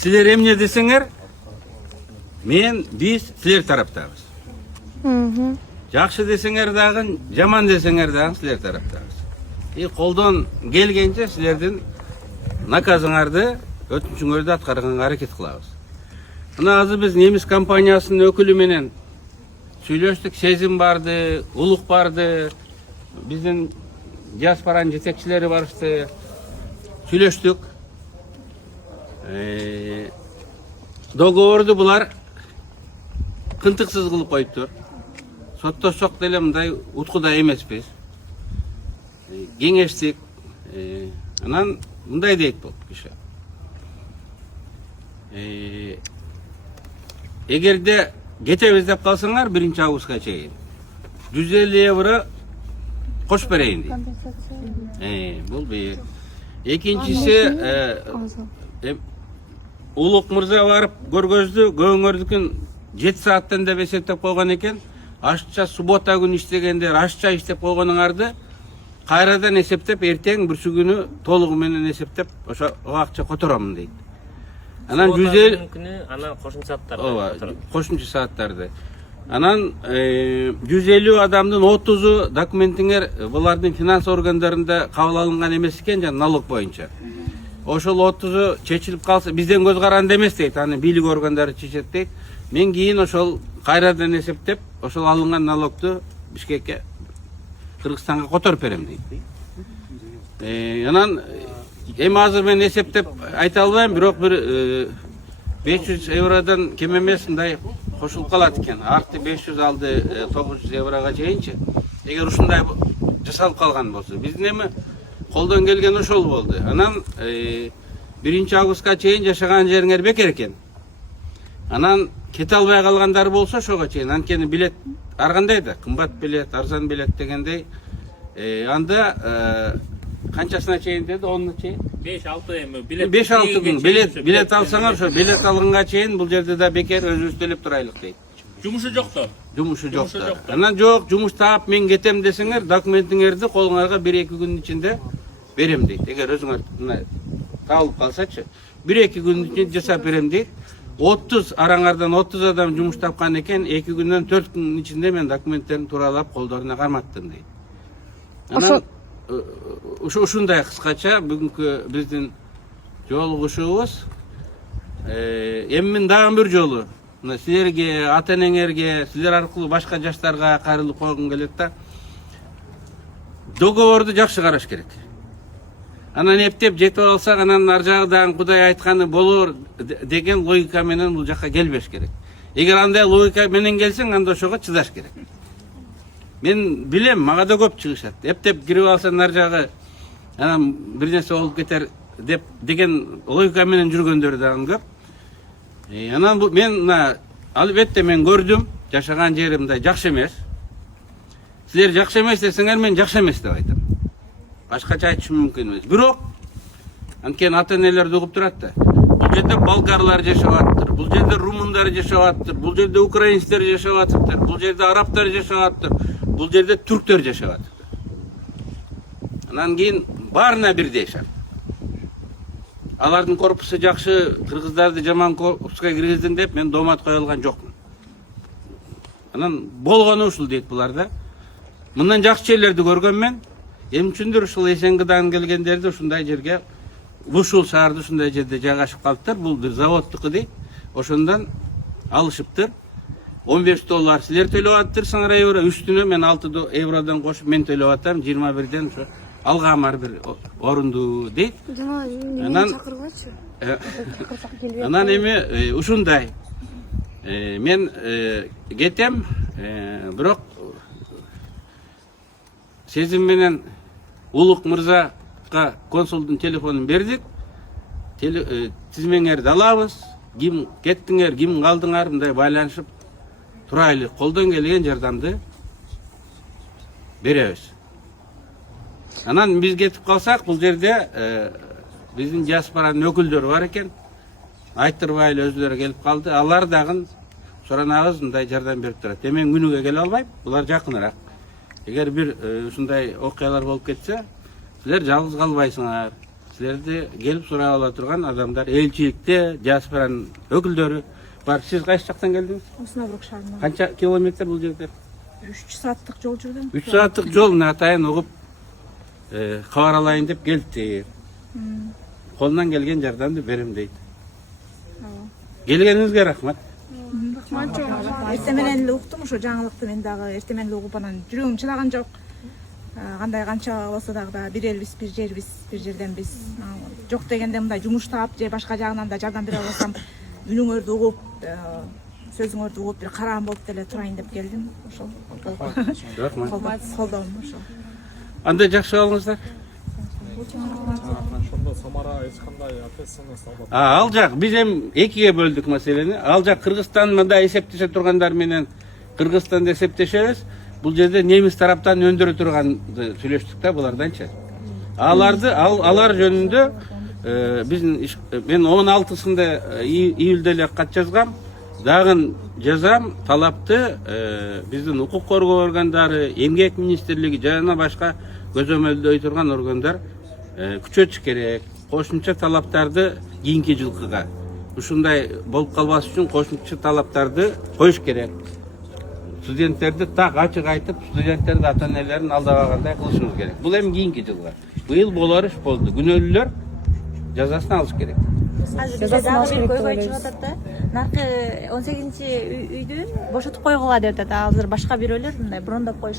Силер эмне десеңер, биз силер тараптабыз. Жакшы десеңер дагы, жаман десеңер дагы силер тараптабыз. Колдон келгенче силердин наказыңарды, өтүнүчүңөрдү аткарганга аракет кылабыз. Мына азыр биз немис компаниясынын өкүлү менен сүйлөштүк, сезим барды, улук барды, биздин диаспоранын жетекчилери барышты, сүйлөштүк. Договорду булар кынтыксыз кылып коюптур. Соттошсок деле мындай уткуда эмеспиз. Кеңештик. Анан мындай дейт бул киши. Эгерде кетебиз деп калсаңар 1 августка чейин 150 евро кош берейин дейт. Бул бир. Экинчиси, улук мырза барып көргөздү, көңөрдүкүн 7 сааттан деп эсептеп койгон экен. Ашча суббота күнү иштегендер ашча иштеп койгонуңарды кайрадан эсептеп, эртең бүрсү күнү толугу менен эсептеп, ошо акча которомун дейт. Анан 150 күнү анан кошумча сааттарды. Анан 150 адамдын 30-у документиңер булардын финанс органдарында кабыл алынган эмес экен, жана налог боюнча. Ошол 30-у чечилип калса, бизден көз каранды эмес дейт, аны бийлик органдары чечет дейт. Мен кийин ошол кайрадан эсептеп, ошол алынган налогду Бишкекке, Кыргызстанга которуп берем дейт. Анан эми азыр мен эсептеп айта албайм, бирок бир 500 евродан кем эмес мындай кошулуп калат экен. Арты 500 алды 900 еврога чейинчи. Эгер ушундай жасалып калган болсо, биздин эми колдон келген ошол болду. Анан 1 августка чейин жашаган жериңер бекер экен. Анан кете албай калгандар болсо ошого чейин, анткени билет ар кандай да, кымбат билет, арзан билет дегендей. Анда канчасына чейин деди, 10 чейин? 5-6 эми билет. 5-6 күн билет алсаңар, ошо билет алганга чейин бул жерде да бекер өзүбүз төлөп турайлык дейт. Жумушу жокту. Жумушу жокту. Анан жок, жумуш таап мен кетем десеңер, документиңерди колуңарга 1-2 күнүн ичинде берем дейт. Эгер өзүңөр табылып калсачы, 1-2 күнүн ичинде жасап берем дейт. 30 араңардан 30 адам жумуш тапкан экен, 2 күндөн 4 күнүн ичинде мен документтерин тууралап колдоруна карматтым дейт. Анан ушундай кыскача бүгүнкү биздин жолугушуубуз. Эми мен дагы бир жолу мына силерге, ата-энеңерге, силер аркылуу башка жаштарга кайрылып койгум келет да. Договорду жакшы караш керек. Анан эптеп жетип алсак, анан ар жагыдан Кудай айтканы болор деген логика менен бул жакка келбеш керек. Эгер андай логика менен келсең, анда ошого чыдаш керек. Мен билем, мага да көп чыгышат. Эптеп кирип алсаң ар жагы анан бир нерсе болуп кетер деп деген логика менен жүргөндөр дагы көп. Анан мен албетте мен көрдүм, жашаган жерим мындай жакшы эмес. Силер жакшы эмес десеңер, мен жакшы эмес деп айтам. Башкача айтышым мүмкүн эмес. Бирок анткени ата-энелер да угуп турат да. Бул жерде болгарлар жашап атыптыр, бул жерде румундар жашап атыптыр, бул жерде украинецтер жашап атыптыр, бул жерде арабтар жашап атыптыр, бул жерде түрктөр жашап атыптыр. Анан кийин баарына бирдей шарт. Алардын корпусу жакшы, кыргыздарды жаман корпуска киргиздин деп мен доомат кое алган жокмун. Анан болгону ушул дейт булар да. Мындан жакшы жерлерди көргөн мен. Эмне үчүндүр ушул Эсенгидан келгендерди ушундай жерге, ушул шаарда ушундай жерде жайгашып калыптыр. Бул бир заводтуку дейт. Ошондон алышыптыр. 15 доллар силер төлөп атырсыңар евро, үстүнө мен 6 евродон кошуп мен төлөп атам, 21ден ошо алгам ар бир орунду дейт. Анан анан эми ушундай. Мен кетем, бирок сезим менен улук мырзага консулдун телефонун бердик. Тизмеңерди алабыз. Ким кеттиңер, ким калдыңар, мындай байланышып турайлы. Колдон келген жардамды беребиз. Анан биз кетип калсак, бул жерде биздин диаспоранын өкүлдөрү бар экен. Айтырбай эле өзүлөрү келип калды. Алар дагы суранабыз мындай жардам берип турат. Мен күнүгө келе албайм, булар жакыныраак. Эгер бир ушундай окуялар болуп кетсе, силер жалгыз калбайсыңар. силерди келип сурап ала турган адамдар, элчиликте диаспоранын өкүлдөрү бар. Сиз кайсы жактан келдиңиз? Оснобрук шаарынан Канча километр бул жерден? 3 сааттык жол жүрдүм. 3 сааттык жол атайын угуп кабар алайын деп келди. Колунан келген жардамды берем дейт. Келгениңизге рахмат. Эртең менен эле уктум ошо жаңылыкты, мен дагы эртең менен эле угуп анан жүрөгүм чыдаган жок. Кандай канча болсо дагы бир элбиз, бир жербиз, бир жерденбиз. Жок дегенде мындай жумуш таап же башка жагынан да жардам бере алсам, үнүңөрдү угуп, сөзүңөрдү угуп бир караан болуп деле турайын деп келдим. Ошол. Рахмат. Колдом ошо. Анда жакшы болуңуздар. Ошондо Самара эч кандай ответственность албап. Ал жак биз эми экиге бөлдүк маселени. Ал жак Кыргызстан мындай эсептеше тургандар менен Кыргызстанды эсептешебиз. Бул жерде немис тараптан өндүрө турганды сүйлөштүк да буларданчы. Алар жөнүндө мен 16-сында июлда эле кат жазгам. Дагы жазам, талапты биздин укук коргоо органдары, эмгек министрлиги жана башка көзөмөлдөй турган органдар күчөтүш керек. Кошумча талаптарды кийинки жылкыга ушундай болуп калбас үчүн кошумча талаптарды коюш керек. Студенттерди так ачык айтып, студенттерди ата-энелерин алдабагандай кылышыбыз керек. Бул эми кийинки жылга. Быйыл болор иш болду. Күнөөлүүлөр жазасын алыш керек. Азыр дагы бир көйгөй чыгып атат да. Наркы 18-үйдү бошотуп койгула деп атат. Азыр башка бирөөлөр мындай брондоп коюш